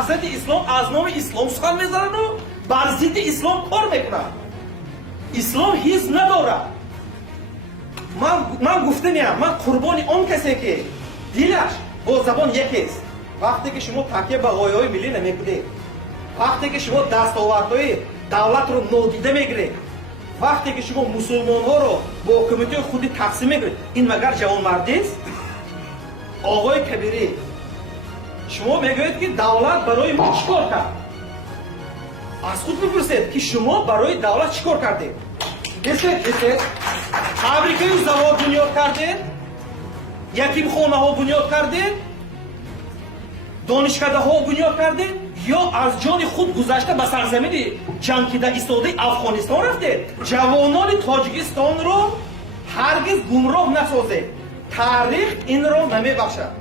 مقصد اسلام از نام اسلام سخن میزنن و بر ضد اسلام کار میکنن. اسلام حزب نداره. من گفتم من قربانی اون کسی که دلش با زبان یکیست. وقتی که شما تکیه به غایه‌های ملی نمیکنید، وقتی که شما دستاوردهای دولت رو نادیده میگیرید، وقتی که شما مسلمان ها رو با حکومت خودی تقسیم میکنید، این مگر جوانمردی است؟ آقای کبیری، شما میگویید که دولت برای ما چیکار کرد؟ از خود بپرسید که شما برای دولت چیکار کردید؟ بسید فابریکه و زواد بنیاد کردید؟ یتیم خانه ها بنیاد کردید؟ دانشکده ها بنیاد کردید؟ یا از جان خود گذشته به سرزمین جنگیده ایستاده افغانستان رفتید؟ جوانان تاجیکستان رو هرگز گمراه نسازید. تاریخ این رو نمیبخشد.